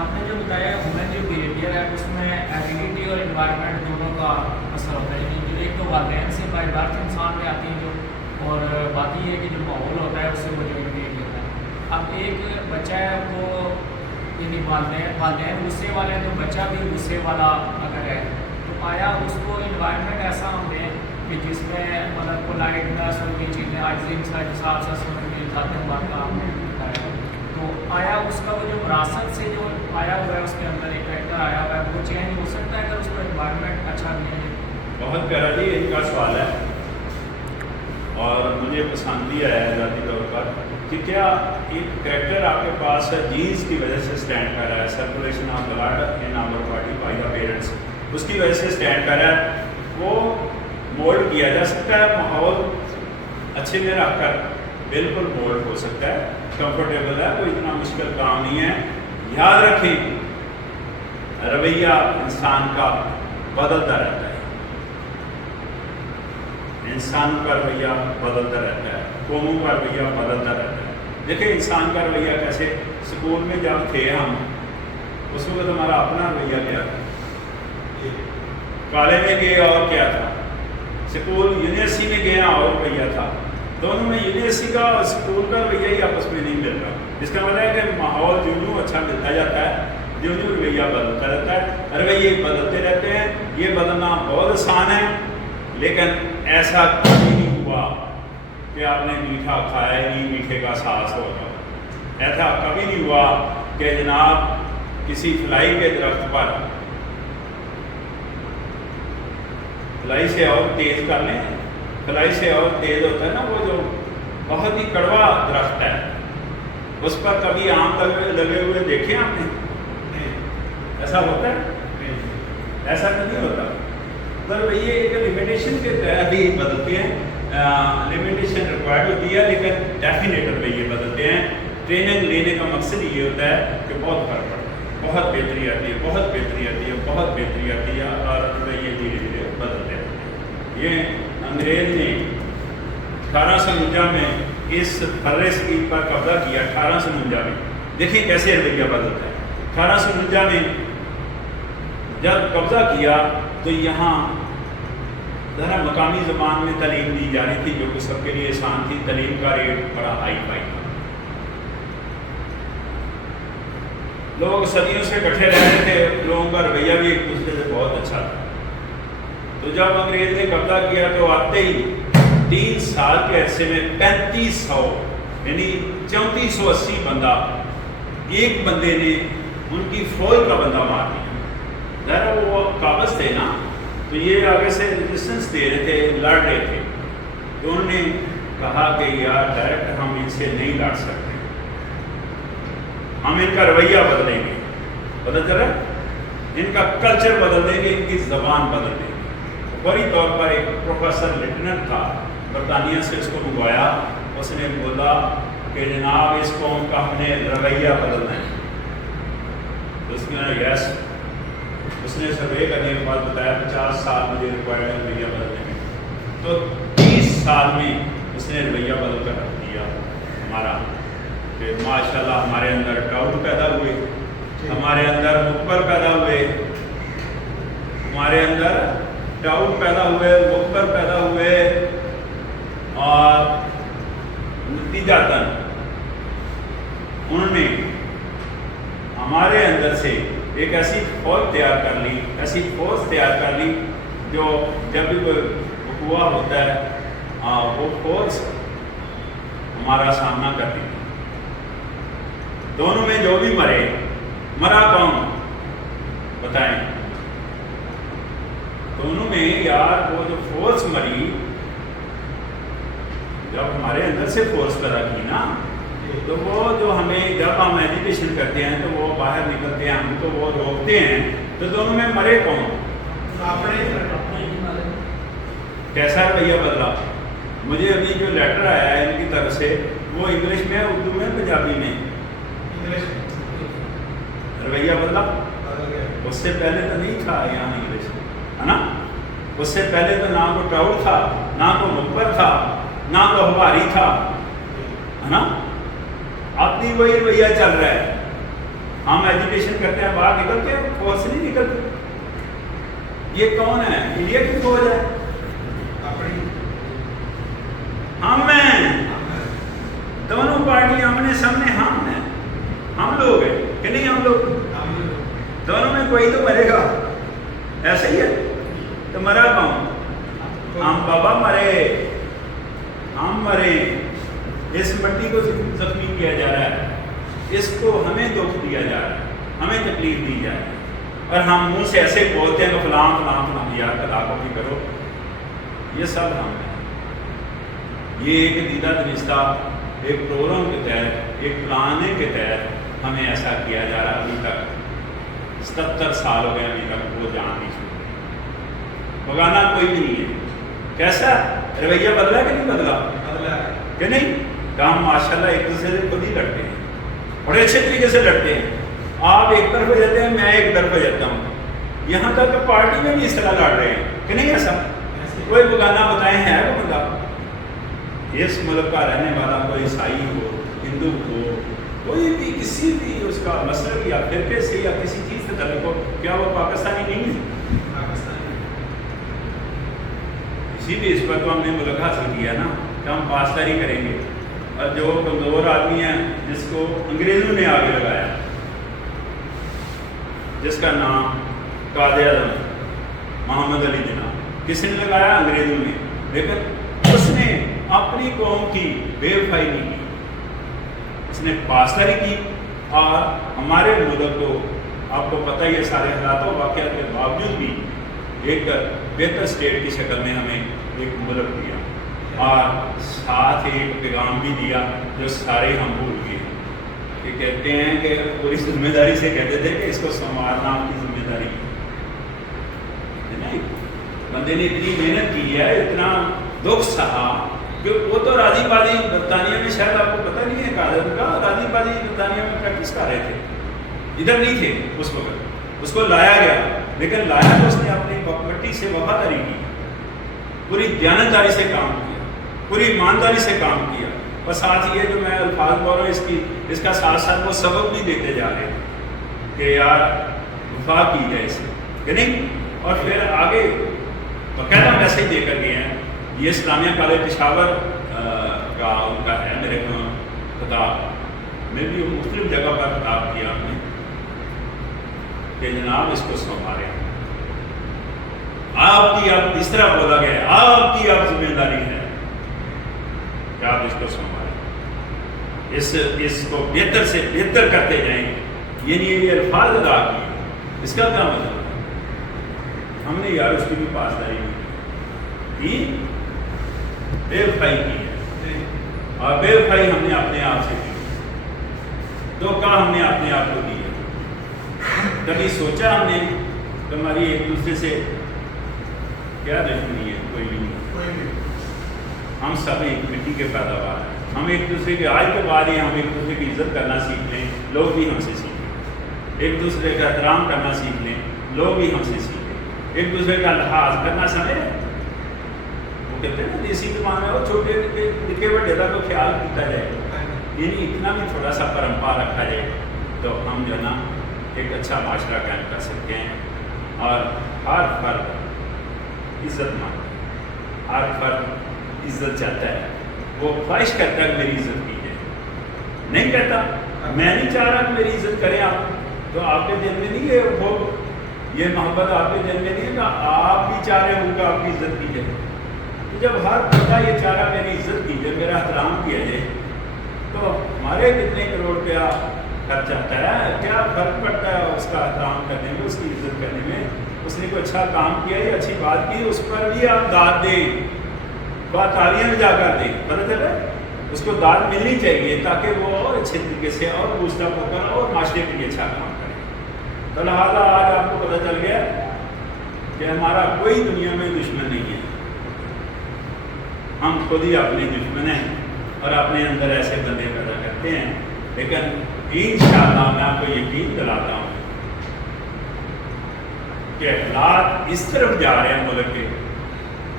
آپ نے جو بتایا ہیومن جو بیہیویئر ہے اس میں ایٹیٹیوڈ اور انوائرمنٹ دونوں کا اثر ہوتا ہے، یعنی جو ایک تو والدین سے بائی برتھ انسان میں آتی ہیں جو، اور باقی یہ کہ جو ماحول ہوتا ہے اس سے وہ جو انگیج ہوتا ہے۔ اب ایک بچہ ہے وہ یعنی والدین غصے والے ہیں تو بچہ بھی غصے والا اگر ہے تو آیا اس کو انوائرمنٹ ایسا ہم دیں کہ جس میں مطلب پولائٹنس اور یہ چیزیں عاجزی کے حساب سے ذات بات کا آپ نے بتایا، تو آیا اس کا وہ جو وراثت سے جو آیا ہوا ہے اس کے اندر ایک کریکٹر آیا ہوا ہے وہ چینج ہو سکتا ہے اگر اس کو انوائرمنٹ اچھا نہیں ہے؟ بہت پیارا جی ان کا سوال ہے اور مجھے پسند بھی آیا ہے ذاتی طور پر کہ کیا ایک کریکٹر آپ کے پاس ہے جینس کی وجہ سے اسٹینڈ کر رہا ہے، circulation of blood in our body by the parents, اس کی وجہ سے اسٹینڈ کر رہا ہے، وہ مولڈ کیا جا سکتا ہے، ماحول اچھے میں رکھ کر بالکل مولڈ ہو سکتا ہے، کمفرٹیبل ہے، کوئی اتنا مشکل کام نہیں ہے۔ یاد رکھیں رویہ انسان کا بدلتا رہتا ہے، انسان کا رویہ بدلتا رہتا ہے، قوموں کا رویہ بدلتا رہتا ہے۔ دیکھیں انسان کا رویہ کیسے، اسکول میں جب تھے ہم اس وقت ہمارا اپنا رویہ کیا تھا، کالج میں گئے اور کیا تھا، اسکول یونیورسٹی میں گیا اور رویہ تھا، دونوں میں یونیورسٹی کا اور اسکول کا رویہ ہی آپس میں نہیں مل رہا۔ اس کا مطلب ہے کہ ماحول جو جو اچھا ملتا جاتا ہے جو جو رویہ بدلتا رہتا ہے، رویے بدلتے رہتے ہیں، یہ بدلنا بہت آسان ہے، لیکن ایسا کبھی نہیں ہوا کہ آپ نے میٹھا کھایا ہی نہیں میٹھے کا احساس ہوگا، ایسا کبھی نہیں ہوا کہ جناب کسی فلائی کے درخت پر فلائی سے اور تیز کر لیں، فلائی سے اور تیز ہوتا ہے نا وہ جو بہت ہی کڑوا درخت ہے، اس پر کبھی آم لگے ہوئے دیکھیں آپ نے؟ ایسا ہوتا ہے؟ ایسا تو نہیں ہوتا، پر یہ ایک لمیٹیشن کے تحت بھی بدلتے ہیں، لمیٹیشن ریکوائرڈ ہوتی ہے لیکن ڈیفینیٹر پہ یہ بدلتے ہیں۔ ٹریننگ لینے کا مقصد یہ ہوتا ہے کہ بہت فرق پڑتا ہے، بہت بہتری آتی ہے، بہت بہتری آتی ہے، بہت بہتری آتی ہے، اور یہ دھیرے دھیرے بدلتے ہیں۔ یہ انگریز نے 1849 میں اس حرے سکیل پر قبضہ کیا، 1849 میں، دیکھیں کیسے رویہ بدلتا ہے۔ 1849 میں جب قبضہ کیا تو یہاں ذرا مقامی زبان میں تعلیم دی جا رہی تھی جو کہ سب کے لیے آسان تھی، تعلیم کا ریٹ بڑا ہائی فائی تھا، لوگ صدیوں سے اکٹھے رہ رہے تھے، لوگوں کا رویہ بھی ایک دوسرے سے بہت اچھا تھا۔ تو جب انگریز نے قبضہ کیا تو آتے ہی 3 سال کے عرصے میں 3500 یعنی 3480 بندہ، ایک بندے نے ان کی فوج کا بندہ مار دیا۔ ظاہر وہ قابض تھے نا، تو یہ آگے سے ریزسٹنس دے رہے تھے، لڑ رہے تھے، تو انہوں نے کہا کہ یار ڈائریکٹ ہم ان سے نہیں لڑ سکتے، ہم ان کا رویہ بدلیں گے، بدل چلا ان کا کلچر بدل دیں گے، ان کی زبان بدل دیں گے۔ فوری طور پر ایک پروفیسر لیٹننٹ تھا برطانیہ سے، اس کو منگوایا، اس نے بولا کہ جناب اس قوم کا ہم نے رویہ بدلنا ہے، تو اس نے یس، اس نے سروے کرنے کے بعد بتایا 50 سال مجھے ریکوائرڈ ہے رویہ بدلنے میں، تو 30 سال میں اس نے رویہ بدل کر رکھ دیا ہمارا، کہ ماشاءاللہ ہمارے اندر ڈاؤٹ پیدا ہوئے، ہمارے اندر مقبر پیدا ہوئے، ہمارے اندر ڈاؤٹ پیدا ہوئے، مقبر پیدا ہوئے، اور نتیجتاً انہوں نے ہمارے اندر سے ایک ایسی فوج تیار کر لی، ایسی فوج تیار کر لی جو جب بھی کوئی وقوع ہوتا ہے وہ فوج ہمارا سامنا کرتی ہے۔ دونوں میں جو بھی مرا کون بتائیں؟ دونوں میں یار وہ جو فورس مری، جب ہمارے اندر سے فورس پیدا کی نا، تو وہ جو ہمیں جب ہم ایجوکیشن کرتے ہیں تو وہ باہر نکلتے ہیں ہم تو وہ روکتے ہیں، تو دونوں میں مرے کون؟ کیسا رویہ بدلا؟ مجھے ابھی جو لیٹر آیا ہے ان کی طرف سے وہ انگلش میں، اردو میں، پنجابی میں، رویہ بدلا؟ اس سے پہلے تو نہیں تھا یہاں انگلش، ہے نا؟ اس سے پہلے تو نہ کوئی ٹراؤٹ تھا، نہ کوئی مقبر تھا، نہ کوئی ہماری تھا، ہے نا؟ اب بھی وہی رویہ چل رہا ہے، ہم ایجوکیشن کرتے ہیں باہر نکلتے ہیں فوج سے نہیں نکلتے. یہ کون ہے؟ انڈیا کی فوج ہے. ہم ہیں دونوں پارٹیاں آمنے سامنے ہم ہیں. ہم لوگ ہیں کہ نہیں؟ ہم لوگ دونوں میں کوئی تو مرے گا. ایسا ہی ہے. تو مرا کون؟ ہم بابا مرے، ہم مرے. اس مٹی کو زخمی کیا جا رہا ہے، اس کو ہمیں دکھ دیا جا رہا ہے، ہمیں تکلیف دی جا رہی ہے، اور ہم منہ سے ایسے بولتے ہیں کہ فلاں فلاں فلاں یاد علاقوں کی کرو. یہ سب ہم ہیں. یہ ایک دیدہ دنستہ ایک پروگرام کے تحت، ایک پلانے کے تحت ہمیں ایسا کیا جا رہا. ابھی تک 77 سال ہو گئے ابھی تک وہ جان نہیں چھوڑی. بگانا کوئی بھی نہیں ہے. کیسا رویہ بدلا کہ نہیں بدلا؟ کہ نہیں؟ کہ ہم ماشاء اللہ ایک دوسرے سے خود ہی لڑتے ہیں، بڑے اچھے طریقے سے لڑتے ہیں. آپ ایک طرف ہو جاتے ہیں، میں ایک طرف ہو جاتا ہوں. یہاں تک کہ پارٹی میں بھی اس طرح لڑ رہے ہیں کہ نہیں؟ ایسا کوئی بگانا بتائیں ہے وہ بندہ؟ اس ملک کا رہنے والا کوئی عیسائی ہو، ہندو ہو، کوئی بھی کسی بھی اس کا مذہب یا فرقے سے یا کسی چیز سے تعلق ہو، کیا وہ پاکستانی نہیں ہے؟ اسی لیے اس پر تو ہم نے ملک حاصل کیا نا کہ ہم پاسداری کریں گے. اور جو کمزور آدمی ہے جس کو انگریزوں نے آگے لگایا، جس کا نام قائد اعظم محمد علی جناح، کس نے لگایا؟ انگریزوں نے. لیکن اس نے اپنی قوم کی بے وفائی نہیں کی، اس نے پاسداری کی. اور ہمارے ملک کو آپ کو پتہ ہی ہے سارے حالات و واقعات کے باوجود بھی ایک بہتر اسٹیٹ کی شکل میں ہمیں ایک ملک دیا، اور ساتھ ایک پیغام بھی دیا جو سارے ہم بھول گئے. یہ کہتے ہیں کہ پوری ذمہ داری سے کہتے تھے کہ اس کو سنوارنا آپ کی ذمہ داری ہے. نہیں، بندے نے اتنی محنت کی ہے، اتنا دکھ سہا کہ وہ تو راضی بازی برطانیہ میں، شاید آپ کو پتہ نہیں ہے قائد کا، راضی بازی برطانیہ میں پریکٹس کر رہے تھے. ادھر نہیں تھے اس وقت. اس کو لایا گیا، لیکن لایا تو اس نے اپنی مٹی سے وفاداری کی، پوری دیانتداری سے کام کیا، پوری ایمانداری سے کام کیا. اور ساتھ یہ جو میں الفاظ بول رہا ہوں اس کا ساتھ ساتھ وہ سبق بھی دیتے جا رہے ہیں کہ یار وفا کی جائے اس کہ نہیں. اور پھر آگے باقاعدہ میسج دے کر گئے ہیں. یہ اسلامیہ کالج پشاور کا ان کا ہے میرے کو خطاب، میں بھی مختلف جگہ پر خطاب کیا ہم نے کہ جناب اس کو سنبھالیں. آپ کی اب اس طرح بولا گیا ہے، آپ کی اب ذمہ داری ہے کہ آپ اس کو سنبھالیں، اس کو بہتر سے بہتر کرتے جائیں. یعنی یہ الفاظ ادا کیے، اس کا کیا مطلب ہے؟ ہم نے یار اس کی بھی پاسداری کی، بے وفائی کی ہے. اور بے وفائی ہم نے اپنے آپ سے کی، دھوکہ ہم نے اپنے آپ کو دیا. کبھی سوچا ہم نے کہ ہماری ایک دوسرے سے کیا دشمنی ہے؟ کوئی بھی نہیں. ہم سب ایک مٹی کے پیداوار ہیں. ہم ایک دوسرے کے آج کے بعد ہی ہم ایک دوسرے کی عزت کرنا سیکھ لیں، لوگ بھی ہم سے سیکھیں. ایک دوسرے کا احترام کرنا سیکھ لیں، لوگ بھی ہم سے سیکھیں. ایک دوسرے کا لحاظ کرنا سمجھیں. وہ کہتے ہیں نا دیسی زبان میں وہ چھوٹے نکے بڑے کا تو خیال کیا جائے، یعنی اتنا بھی تھوڑا سا پرمپا رکھا جائے تو ہم جو نا ایک اچھا معاشرہ قائم کر سکتے ہیں. اور ہر فرد عزت مانگتا ہے، ہر فرد عزت چاہتا ہے، وہ خواہش کرتا ہے کہ میری عزت کی جائے. نہیں کہتا میں نہیں چاہ رہا کہ میری عزت کریں آپ، تو آپ کے دل میں نہیں ہے وہ یہ محبت، آپ کے دل میں نہیں ہے کہ آپ بھی چاہ رہے ہوں کہ آپ کی عزت کی جائے. تو جب ہر بندہ یہ چاہ رہا میری عزت کی جائے، میرا احترام کیا جائے، تو ہمارے کتنے کروڑ روپیہ خرچ آتا ہے؟ کیا فرق پڑتا ہے اس کا احترام کرنے میں، اس کی عزت کرنے میں؟ اس نے کوئی اچھا کام کیا یا اچھی بات کی، اس پر بھی آپ داد دیں، بات تالیاں میں جا کر دیں. پتہ چلا اس کو داد ملنی چاہیے تاکہ وہ اور اچھے طریقے سے اور بوسٹ اپ ہو کر اور معاشرے کے لیے اچھا کام کرے. تو لہٰذا آج آپ کو پتہ چل گیا کہ ہمارا کوئی دنیا میں دشمن نہیں ہے، ہم خود ہی اپنے دشمن ہیں اور اپنے اندر ایسے بندے پیدا کرتے ہیں. لیکن انشاءاللہ میں آپ کو یقین دلاتا ہوں کہ حالات اس طرف جا رہے ہیں ملک کے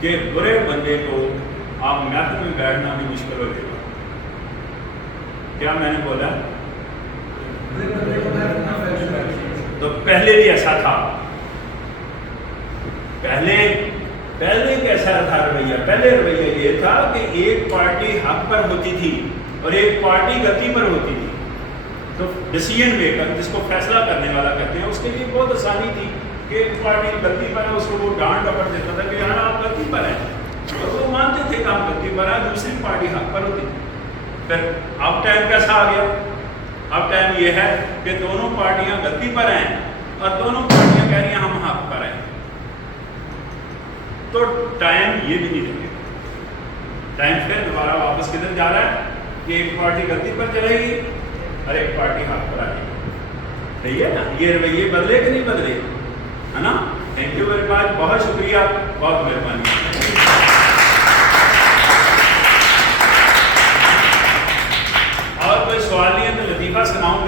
کہ برے بندے کو آپ محفل میں بیٹھنا بھی مشکل ہو جائے گا. کیا میں نے بولا؟ پہلے بھی ایسا تھا. پہلے کیسا تھا رویہ؟ پہلے رویہ یہ تھا کہ ایک پارٹی حق پر ہوتی تھی اور ایک پارٹی غلطی پر ہوتی تھی. تو ڈیسیژن میکر جس کو فیصلہ کرنے والا کہتے ہیں اس کے لیے بہت آسانی تھی کہ ایک پارٹی غلطی پر ہے, اس کو وہ ڈانٹ ڈپٹ دیتا تھا کہ ہاں آپ غلطی پر ہیں, اور وہ مانتے تھے کہ آپ غلطی پر ہے, دوسری پارٹی حق پر ہوتی. پھر اب ٹائم کیسا آ گیا؟ اب ٹائم یہ ہے کہ دونوں پارٹیاں غلطی پر ہیں اور دونوں پارٹیاں کہہ رہی ہیں ہم حق پر ہیں. تو ٹائم یہ بھی نہیں لگے گا. ٹائم پھر دوبارہ واپس کدھر جا رہا ہے کہ ایک پارٹی غلطی پر چلے گی اور ایک پارٹی حق پر آئے گی. صحیح ہے نا؟ یہ رویے بدلے کہ نہیں بدلے, ہے نا؟ تھینک یو ویری مچ, بہت شکریہ, بہت مہربانی. اور کوئی سوال نہیں ہے تو لطیفہ سناؤں.